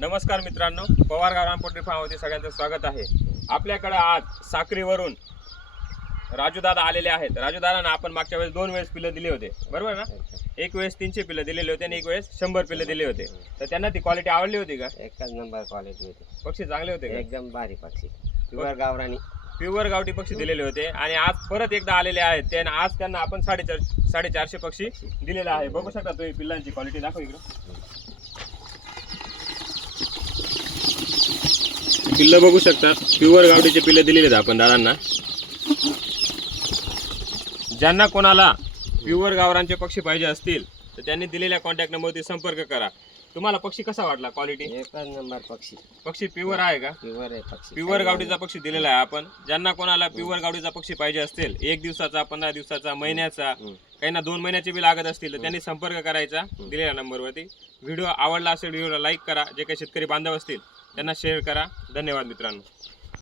नमस्कार मित्रांनो, पवार गावरान पोल्ट्री फार्ममध्ये सगळ्यांचं स्वागत आहे. आपल्याकडे आज साक्रीवरून राजूदादा आलेले आहेत. राजूदादांना आपण मागच्या वेळेस 2 वेळेस पिल्लं दिले होते, बरोबर ना? एक वेळेस 300 पिल्लं दिलेले होते आणि एक वेळेस 100 पिल्लं दिले होते. तर त्यांना ती क्वालिटी आवडली होती का? एकच नंबर क्वालिटी होती. पक्षी चांगले होते का? एकदम भारी पक्षी. प्युअर गावरानी प्युअर गावठी पक्षी दिलेले होते आणि आज परत एकदा आलेले आहेत. त्यांना आज त्यांना आपण 450 पक्षी दिलेले आहे. बघू शकता तुम्ही पिल्लांची क्वालिटी, दाखव इकडं. पिल्लं बघू शकतात, प्युअर गावठीचे पिल्लं दिलेले आहेत आपण दादांना. ज्यांना कोणाला प्युअर गावरांचे पक्षी पाहिजे असतील तर त्यांनी दिलेल्या कॉन्टॅक्ट नंबरवरती संपर्क करा. तुम्हाला पक्षी कसा वाटला? क्वालिटी एकच नंबर पक्षी. पक्षी प्युअर आहे का? प्युअर आहे पक्षी. प्युअर गावठीचा पक्षी दिलेला आहे आपण. ज्यांना कोणाला प्युअर गावठीचा पक्षी पाहिजे असतील, 1 दिवसाचा, 15 दिवसाचा, महिन्याचा, काहींना 2 महिन्याचे बी लागत असतील तर त्यांनी संपर्क करायचा दिलेल्या नंबरवरती. व्हिडिओ आवडला असेल व्हिडिओला लाईक करा. जे काही शेतकरी बांधव असतील त्यांना शेअर करा. धन्यवाद मित्रांनो.